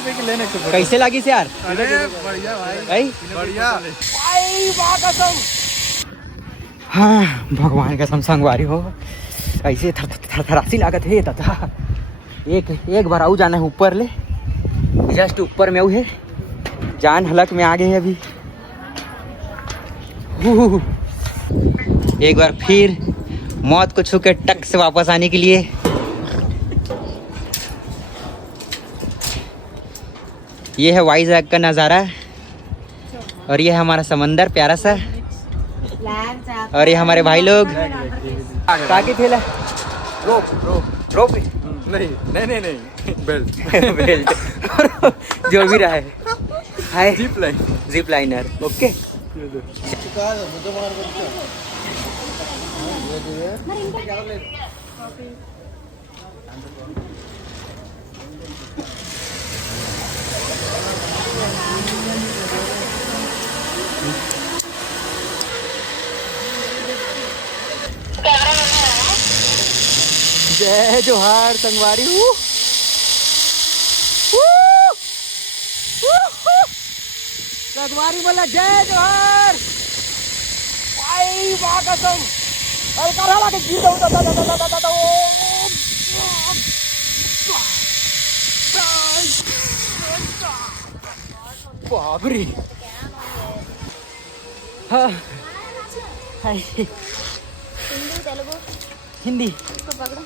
तीनों पे लेने को कैसे लगी से यार? अरे बढ़िया भाई बढ़िया। हाँ भगवान कसम संगवारी हो, ऐसे थरथरासी लागत है तथा एक बार आऊ जाना है ऊपर ले, जस्ट ऊपर में आऊ है, जान हलक में आ गए अभी। एक बार फिर मौत को छू के टक से वापस आने के लिए। ये है वाइजैक का नज़ारा और ये है हमारा समंदर प्यारा सा, और ये हमारे भाई लोग ताकि थेला रोप रोप रोप नहीं नहीं नहीं नहीं बेल्ट बेल्ट जो भी रहा है हाय जिप लाइनर ओके। जय जोहार संगवारी। संगवारी बोला जय जोहार। भाई वाह कसम अरे करा ला के गिर दो बाबरी। हाँ हिंदी तेलुगु हिंदी इसको पकड़ो।